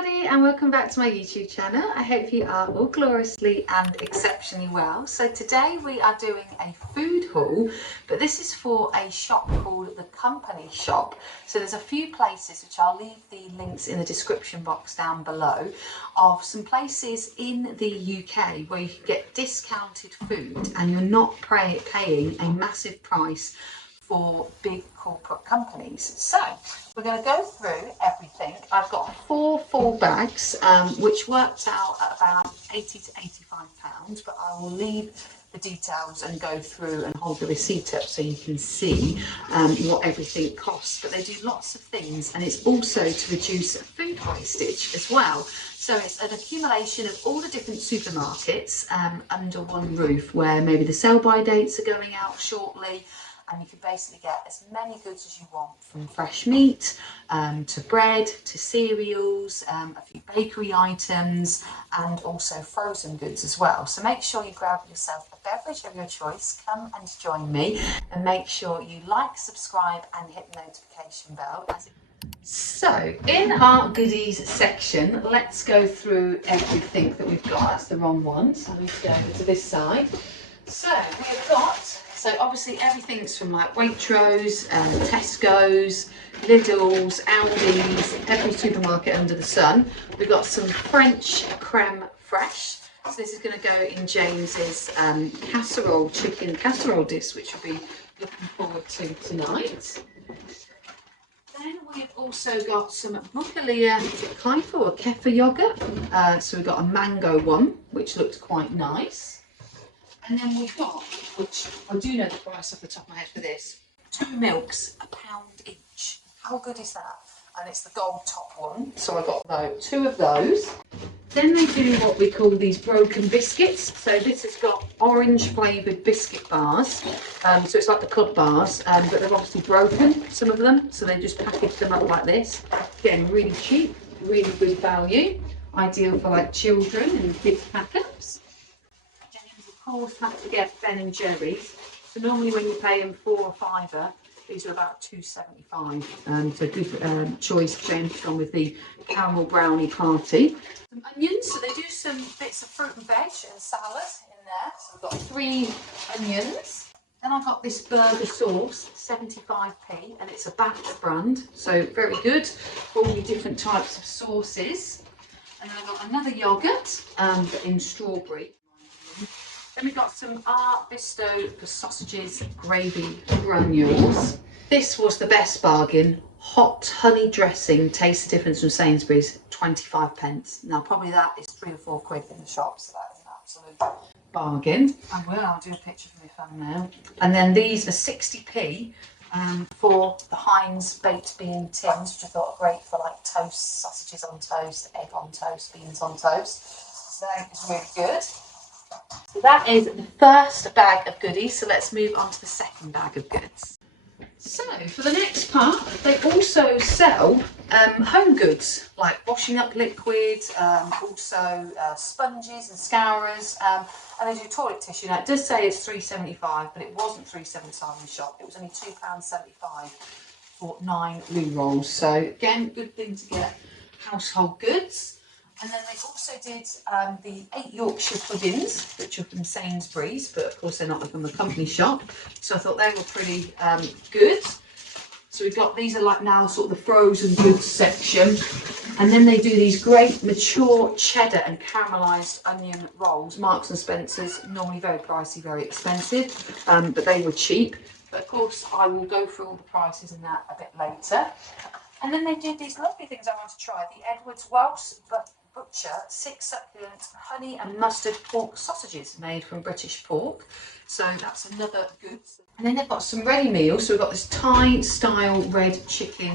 everybody and welcome back to my YouTube channel. I hope you are all gloriously and exceptionally well. So today we are doing a food haul, but this is for a shop called The Company Shop. So there's a few places, which I'll leave the links in the description box down below, of some places in the UK where you can get discounted food and you're not paying a massive price for big corporate companies. So we're going to go through everything. I've got 4 full bags, which works out at about 80 to 85 pounds, but I will leave the details and go through and hold the receipt up so you can see what everything costs. But they do lots of things, and it's also to reduce food wastage as well. So it's an accumulation of all the different supermarkets under one roof, where maybe the sell-by dates are going out shortly, and you can basically get as many goods as you want, from fresh meat to bread to cereals, a few bakery items, and also frozen goods as well. So make sure you grab yourself a beverage of your choice, come and join me, and make sure you like, subscribe and hit the notification bell. So in our goodies section, let's go through everything that we've got. That's the wrong one, so I need to go over to this side. So we've got, obviously everything's from like Waitrose, Tesco's, Lidl's, Aldi's, every supermarket under the sun. We've got some French creme fraiche. So this is going to go in James's chicken casserole dish, which we'll be looking forward to tonight. Then we've also got some Bukalia Kaifa or Kefir yogurt. So we've got a mango one, which looks quite nice. And then we've got, which I do know the price off the top of my head for this, 2 milks, £1 each. How good is that? And it's the gold top one. So I got 2 of those. Then they do what we call these broken biscuits. So this has got orange flavoured biscuit bars. So it's like the club bars, but they're obviously broken, some of them. So they just package them up like this. Again, really cheap, really good value. Ideal for like children and kids pack-ups. Of course, have to get Ben & Jerry's. So normally when you pay them 4 or 5, these are about £2.75. So good choice. James gone with the caramel brownie party. Some onions. So they do some bits of fruit and veg and salad in there. So we've got 3 onions. Then I've got this burger sauce, 75p, and it's a Bath brand. So very good for all your different types of sauces. And then I've got another yoghurt in strawberry. Then we've got some Bisto for sausages, gravy granules. This was the best bargain. Hot honey dressing, taste the difference from Sainsbury's, 25p. Now probably that is 3 or 4 quid in the shop, so that is an absolute bargain. I'll do a picture for my phone now. And then these are 60p for the Heinz baked bean tins, which I thought are great for like toast, sausages on toast, egg on toast, beans on toast. So that is really good. So that is the first bag of goodies, so let's move on to the second bag of goods. So for the next part, they also sell home goods like washing up liquid, also sponges and scourers, and they do toilet tissue. Now it does say it's £3.75, but it wasn't £3.75 in the shop. It was only £2.75 for 9 loo rolls. So again, good thing to get household goods. And then they also did the 8 Yorkshire puddings, which are from Sainsbury's, but of course they're not from the company shop. So I thought they were pretty good. So we've got, these are like now sort of the frozen goods section. And then they do these great mature cheddar and caramelised onion rolls. Marks and Spencer's, normally very pricey, very expensive, but they were cheap. But of course I will go through all the prices in that a bit later. And then they did these lovely things I want to try. The Edwards Welsh Butcher 6 succulent honey and mustard pork sausages made from British pork. So that's another good. And then they've got some ready meals. So we've got this Thai style red chicken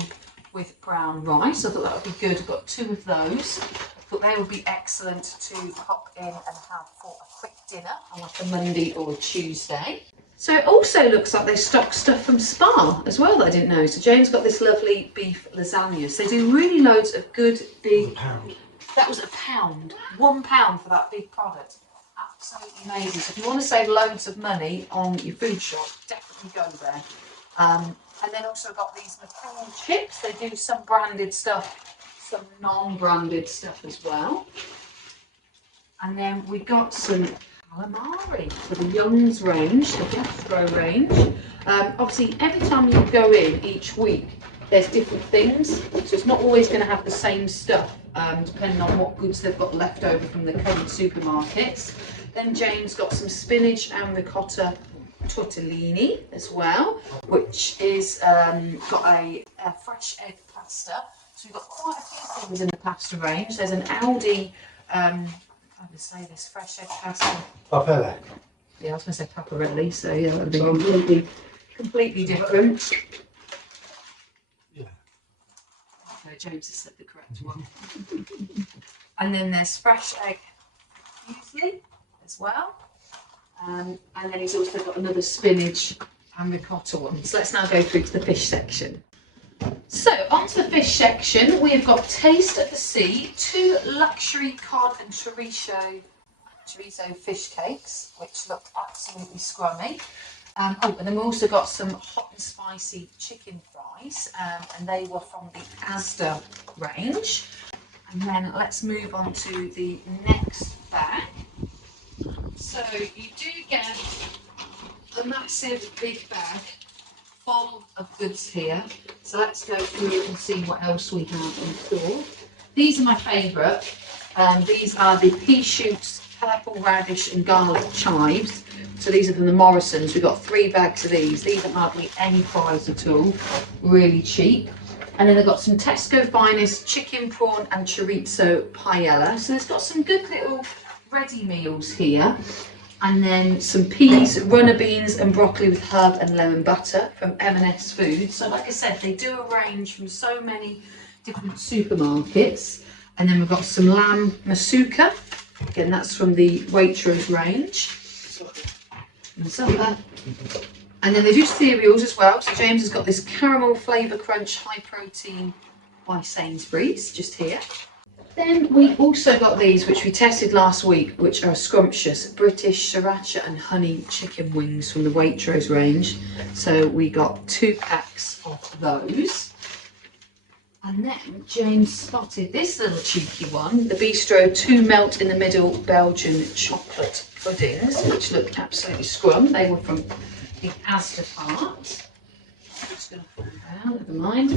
with brown rice. I thought that would be good. I've got 2 of those. I thought they would be excellent to pop in and have for a quick dinner on like a Monday or a Tuesday. So it also looks like they stock stuff from Spar as well that I didn't know. So James got this lovely beef lasagna. So they do really loads of good big... £1. That was £1. £1 for that big product. Absolutely amazing. So if you want to save loads of money on your food shop, definitely go there. And then also got these McCool chips. They do some branded stuff. some non-branded stuff as well. And then we got some calamari for the Young's range, the gastro range. Obviously, every time you go in each week, there's different things. So it's not always going to have the same stuff, depending on what goods they've got left over from the current supermarkets. Then James got some spinach and ricotta tortellini as well, which is got a fresh egg pasta. So we've got quite a few things in the pasta range. There's an Aldi, I'm trying to say this, fresh egg pasta. Papelle. Yeah, I was going to say paparelli, so yeah, that would be completely different. Yeah. Okay, James has said the correct one. And then there's fresh egg muesli as well. And then he's also got another spinach and ricotta one. So let's now go through to the fish section. So onto the fish section, we've got Taste of the Sea, 2 luxury cod and chorizo fish cakes, which look absolutely scrummy. And then we also got some hot and spicy chicken fries, and they were from the Asda range. And then let's move on to the next bag. So you do get a massive big bag full of goods here. So let's go through and see what else we have in store. These are my favourite. These are the pea shoots, purple radish and garlic chives. So these are from the Morrisons. We've got 3 bags of these. These are hardly any price at all. Really cheap. And then they've got some Tesco Finest chicken, prawn and chorizo paella. So it's got some good little ready meals here. And then some peas, runner beans and broccoli with herb and lemon butter from M&S Foods. So like I said, they do a range from so many different supermarkets. And then we've got some lamb masuka. Again, that's from the Waitrose range. And then they do cereals as well. So James has got this caramel flavour crunch high protein by Sainsbury's, just here. Then we also got these, which we tested last week, which are scrumptious British sriracha and honey chicken wings from the Waitrose range. So we got 2 packs of those. And then James spotted this little cheeky one, the Bistro 2 melt in the middle Belgian chocolate puddings, which look absolutely scrum. They were from the Asda part. I'm just going to put them down, never mind.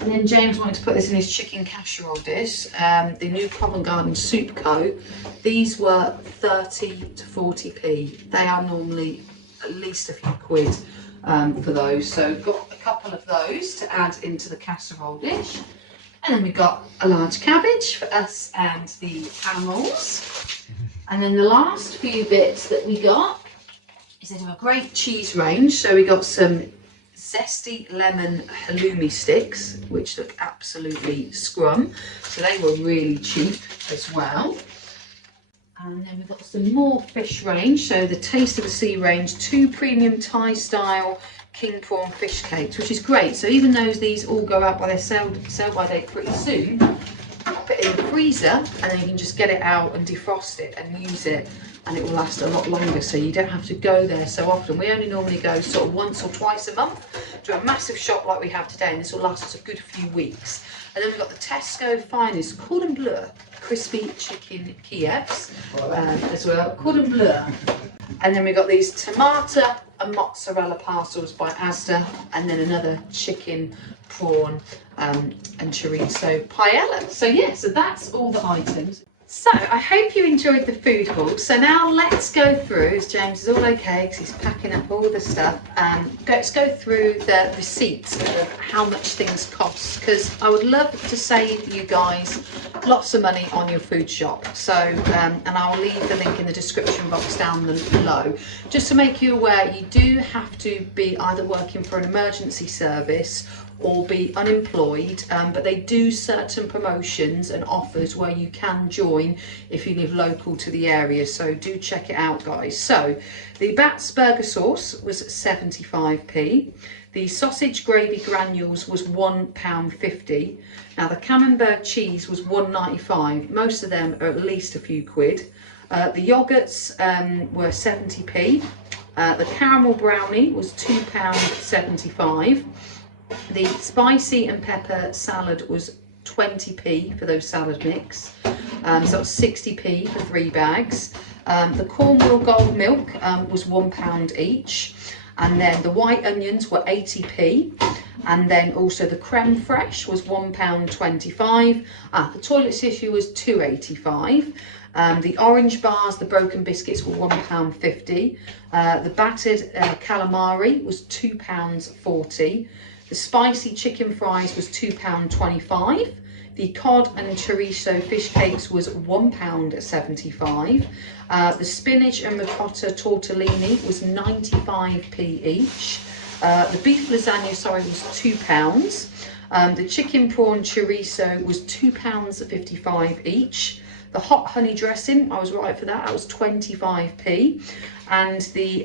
And then James wanted to put this in his chicken casserole dish, the new Covent Garden Soup Co. These were 30 to 40p. They are normally at least a few quid for those. So got a couple of those to add into the casserole dish. And then we got a large cabbage for us and the animals. And then the last few bits that we got is they do a great cheese range. So we got some zesty lemon halloumi sticks, which look absolutely scrum. So they were really cheap as well. And then we've got some more fish range. So the Taste of the Sea range, 2 premium Thai style king prawn fish cakes, which is great. So even though these all go out by their sell by date pretty soon, pop it in the freezer and then you can just get it out and defrost it and use it, and it will last a lot longer, so you don't have to go there so often. We only normally go sort of once or twice a month to a massive shop like we have today, and this will last us a good few weeks. And then we've got the Tesco Finest Cordon Bleu crispy chicken Kievs as well, Cordon Bleu. And then we've got these tomato and mozzarella parcels by Asda, and then another chicken, prawn and chorizo paella. So yeah, so that's all the items. So I hope you enjoyed the food haul. So now let's go through, as James is all okay because he's packing up all the stuff, let's go through the receipts of how much things cost, because I would love to save you guys lots of money on your food shop. So and I'll leave the link in the description box down below. Just to make you aware, you do have to be either working for an emergency service or be unemployed, but they do certain promotions and offers where you can join if you live local to the area, so do check it out, guys. So the Bat's burger sauce was 75p, the sausage gravy granules was £1.50, now the Camembert cheese was £1.95, most of them are at least a few quid. The yogurts were 70p, the caramel brownie was £2.75. The spicy and pepper salad was 20p for those salad mix. So that was 60p for 3 bags. The Cornwall Gold Milk was £1 each. And then the white onions were 80p. And then also the creme fraiche was £1.25. The toilet tissue was £2.85. The orange bars, the broken biscuits were £1.50. The battered calamari was £2.40. The spicy chicken fries was £2.25. The cod and chorizo fish cakes was £1.75. The spinach and ricotta tortellini was 95p each. The beef lasagna, was £2. The chicken prawn chorizo was £2.55 each. The hot honey dressing, I was right for that, that was 25p. And the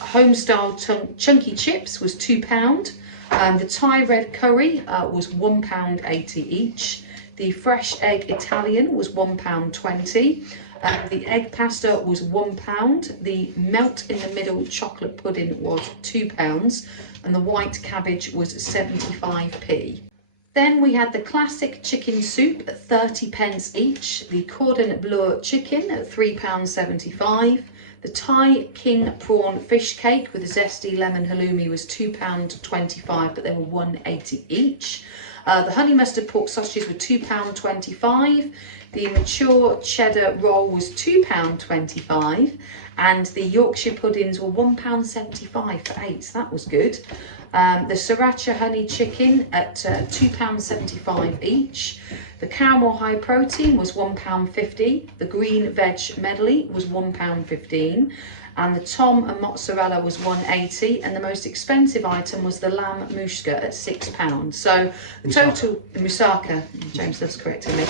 home-style chunky chips was £2. The Thai red curry was £1.80 each. The fresh egg Italian was £1.20. The egg pasta was £1. The melt in the middle chocolate pudding was £2. And the white cabbage was 75p. Then we had the classic chicken soup at 30p each. The cordon bleu chicken at £3.75. The Thai king prawn fish cake with a zesty lemon halloumi was £2.25, but they were £1.80 each. The honey mustard pork sausages were £2.25. The mature cheddar roll was £2.25. And the Yorkshire puddings were £1.75 for 8, so that was good. The sriracha honey chicken at £2.75 each. The caramel high protein was £1.50. The green veg medley was £1.15. And the tom and mozzarella was £1.80. And the most expensive item was the lamb mushka at £6. So the total, moussaka, James loves correcting me.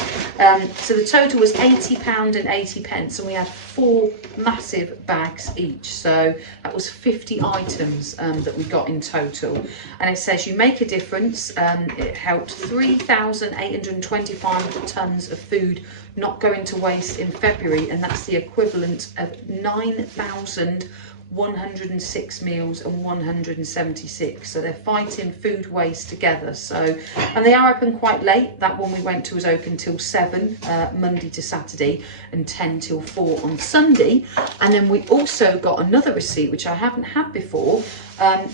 So the total was £80 and 80 pence, and we had 4 massive bags each. So that was 50 items that we got in total. And it says you make a difference. It helped 3,825 tonnes of food not going to waste in February, and that's the equivalent of 9,106 meals and 176. So they're fighting food waste together. So, and they are open quite late. That one we went to was open till 7 Monday to Saturday and 10 till 4 on Sunday. And then we also got another receipt which I haven't had before.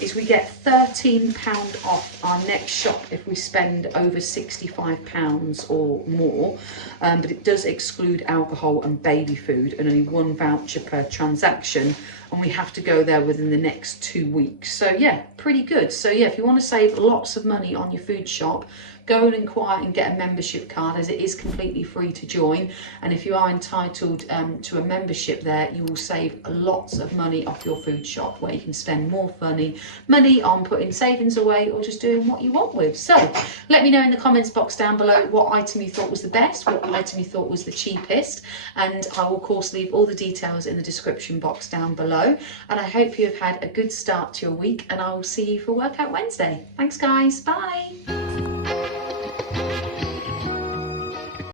Is we get £13 off our next shop if we spend over £65 or more, but it does exclude alcohol and baby food, and only 1 voucher per transaction, and we have to go there within the next 2 weeks. So yeah, pretty good. So yeah, if you want to save lots of money on your food shop, go and inquire and get a membership card, as it is completely free to join. And if you are entitled to a membership there, you will save lots of money off your food shop, where you can spend more money on putting savings away or just doing what you want with. So let me know in the comments box down below what item you thought was the best, what item you thought was the cheapest, and I will of course leave all the details in the description box down below. And I hope you have had a good start to your week, and I will see you for Workout Wednesday. Thanks guys, bye.